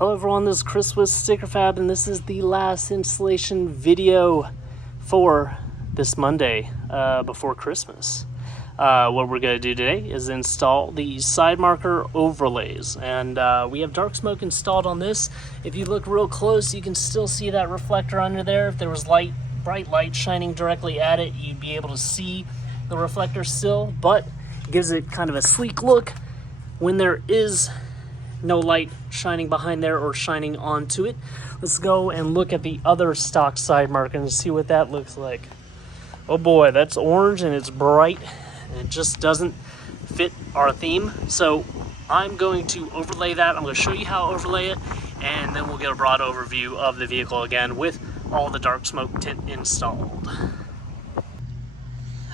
Hello everyone, this is Chris with StickerFab, and this is the last installation video for this Monday before Christmas. What we're going to do today is install the Sidemarker overlays, and we have dark smoke installed on this. If you look real close, you can still see that reflector under there. If there was bright light shining directly at it, you'd be able to see the reflector still, but it gives it kind of a sleek look when there is no light shining behind there or shining onto it. Let's go and look at the other stock Sidemarker and see what that looks like. Oh boy, that's orange and it's bright and it just doesn't fit our theme. So I'm going to overlay that. I'm going to show you how to overlay it, and then we'll get a broad overview of the vehicle again with all the dark smoke tint installed.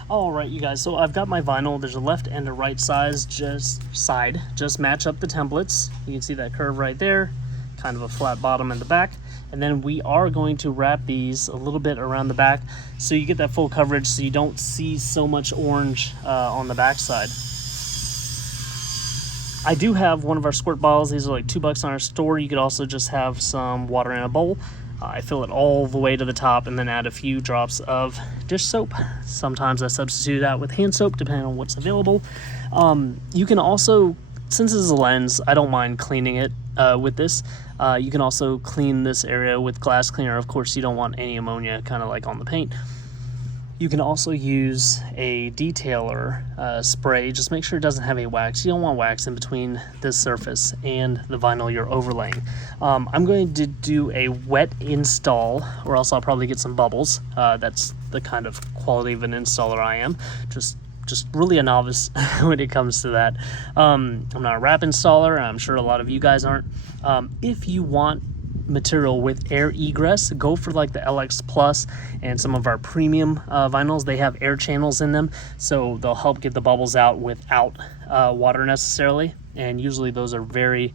Alright you guys, so I've got my vinyl. There's a left and a right side, just match up the templates. You can see that curve right there, kind of a flat bottom in the back. And then we are going to wrap these a little bit around the back so you get that full coverage, so you don't see so much orange on the back side. I do have one of our squirt bottles. These are like $2 on our store. You could also just have some water in a bowl. I fill it all the way to the top and then add a few drops of dish soap. Sometimes I substitute that with hand soap depending on what's available. You can also, since this is a lens, I don't mind cleaning it with this. You can also clean this area with glass cleaner. Of course, you don't want any ammonia, kind of like on the paint. You can also use a detailer spray. Just make sure it doesn't have any wax. You don't want wax in between this surface and the vinyl you're overlaying. I'm going to do a wet install, or else I'll probably get some bubbles. That's the kind of quality of an installer I am. Just really a novice when it comes to that. I'm not a wrap installer. I'm sure a lot of you guys aren't. If you want material with air egress, go for like the LX Plus and some of our premium vinyls. They have air channels in them, so they'll help get the bubbles out without water necessarily, and usually those are very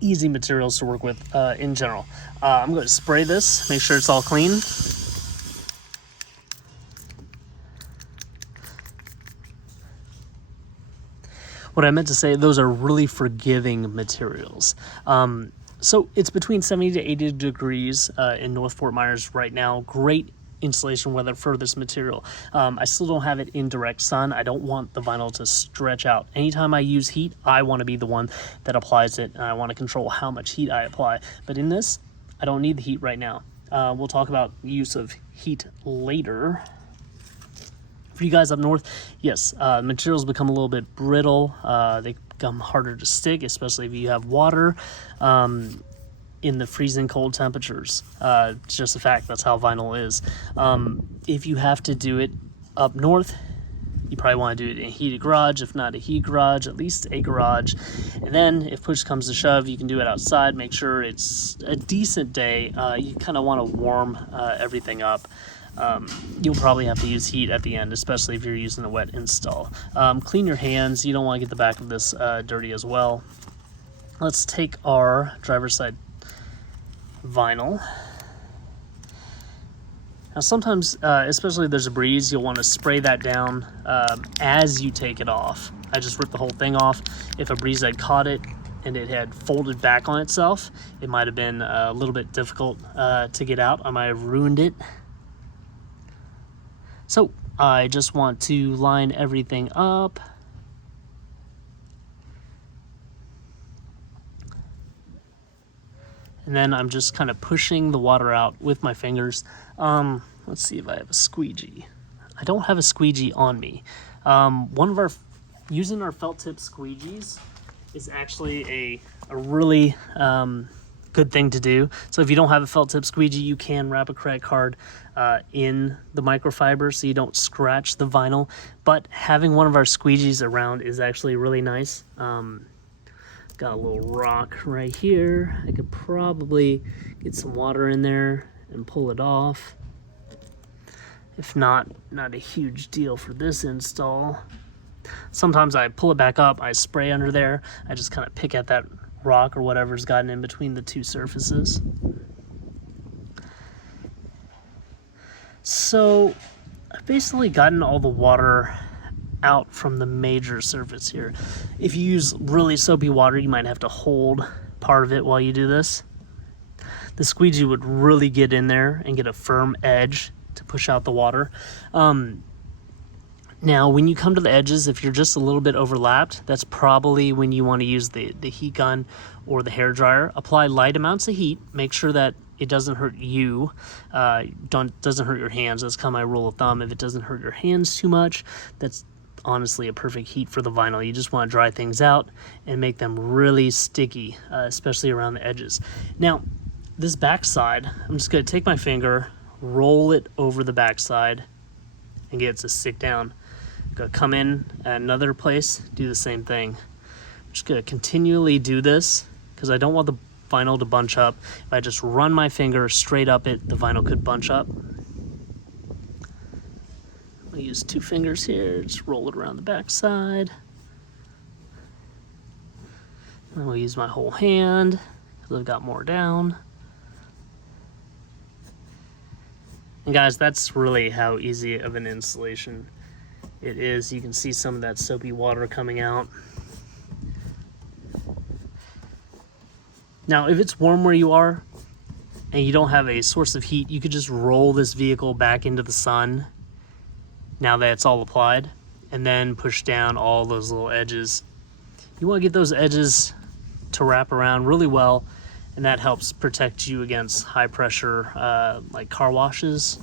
easy materials to work with in general. I'm going to spray this, make sure it's all clean. What I meant to say, those are really forgiving materials. So it's between 70 to 80 degrees in North Fort Myers right now. Great installation weather for this material. I still don't have it in direct sun. I don't want the vinyl to stretch out. Anytime I use heat, I want to be the one that applies it, and I want to control how much heat I apply. But in this, I don't need the heat right now. We'll talk about use of heat later. For you guys up north, yes, materials become a little bit brittle. They become harder to stick, especially if you have water in the freezing cold temperatures. It's just a fact. That's how vinyl is. If you have to do it up north, you probably want to do it in a heated garage. If not a heated garage, at least a garage. And then if push comes to shove, you can do it outside. Make sure it's a decent day. You kind of want to warm everything up. You'll probably have to use heat at the end, especially if you're using a wet install. Clean your hands. You don't want to get the back of this dirty as well. Let's take our driver's side vinyl. Now sometimes, especially if there's a breeze, you'll want to spray that down as you take it off. I just ripped the whole thing off. If a breeze had caught it and it had folded back on itself, it might have been a little bit difficult to get out. I might have ruined it. So I just want to line everything up. And then I'm just kind of pushing the water out with my fingers. Let's see if I have a squeegee. I don't have a squeegee on me. Using our felt tip squeegees is actually a really good thing to do. So if you don't have a felt tip squeegee, you can wrap a credit card in the microfiber so you don't scratch the vinyl. But having one of our squeegees around is actually really nice. Got a little rock right here. I could probably get some water in there and pull it off. If not a huge deal for this install. Sometimes I pull it back up, I spray under there. I just kind of pick at that rock or whatever's gotten in between the two surfaces. So I've basically gotten all the water out from the major surface here. If you use really soapy water, you might have to hold part of it while you do this. The squeegee would really get in there and get a firm edge to push out the water. Now, when you come to the edges, if you're just a little bit overlapped, that's probably when you want to use the heat gun or the hair dryer. Apply light amounts of heat. Make sure that it doesn't hurt you, doesn't hurt your hands. That's kind of my rule of thumb. If it doesn't hurt your hands too much, that's honestly a perfect heat for the vinyl. You just want to dry things out and make them really sticky, especially around the edges. Now, this backside, I'm just going to take my finger, roll it over the backside, and get it to stick down. Gonna come in at another place, do the same thing. I'm just gonna continually do this because I don't want the vinyl to bunch up. If I just run my finger straight up it, the vinyl could bunch up. I'll use 2 fingers here, just roll it around the back side. And then we'll use my whole hand because I've got more down. And guys, that's really how easy of an installation it is. You can see some of that soapy water coming out. Now, if it's warm where you are and you don't have a source of heat, you could just roll this vehicle back into the sun now that it's all applied, and then push down all those little edges. You want to get those edges to wrap around really well, and that helps protect you against high pressure like car washes.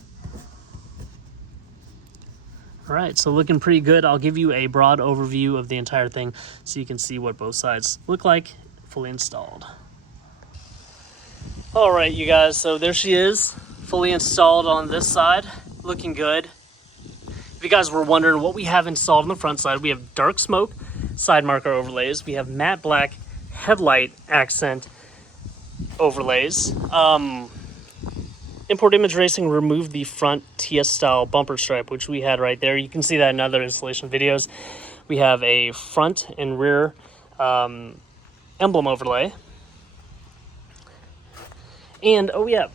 All right, so looking pretty good. I'll give you a broad overview of the entire thing so you can see what both sides look like fully installed. All right, you guys, so there she is, fully installed on this side, looking good. If you guys were wondering what we have installed on the front side, we have dark smoke Sidemarker overlays. We have matte black headlight accent overlays. Import Image Racing removed the front TS style bumper stripe, which we had right there. You can see that in other installation videos. We have a front and rear emblem overlay. And oh yeah,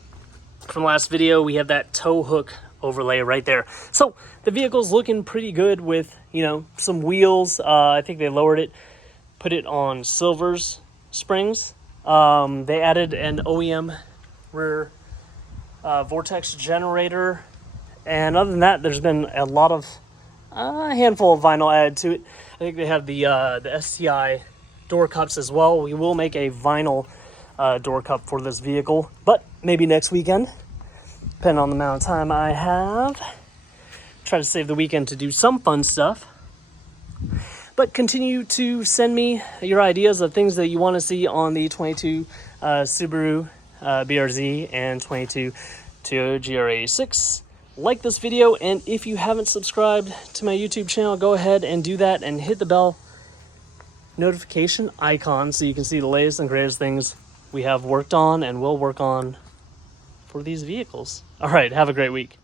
from last video, we have that tow hook overlay right there. So the vehicle's looking pretty good with, you know, some wheels. I think they lowered it, put it on Silver's springs. They added an OEM rear vortex generator, and other than that, there's been a lot of a handful of vinyl added to it. I think they have the STI door cups as well. We will make a vinyl door cup for this vehicle, but maybe next weekend, depending on the amount of time I have. Try to save the weekend to do some fun stuff. But continue to send me your ideas of things that you want to see on the 22 Subaru BRZ and 22 Toyota GR86. Like this video, and if you haven't subscribed to my YouTube channel, go ahead and do that and hit the bell notification icon so you can see the latest and greatest things we have worked on and will work on for these vehicles. All right, have a great week.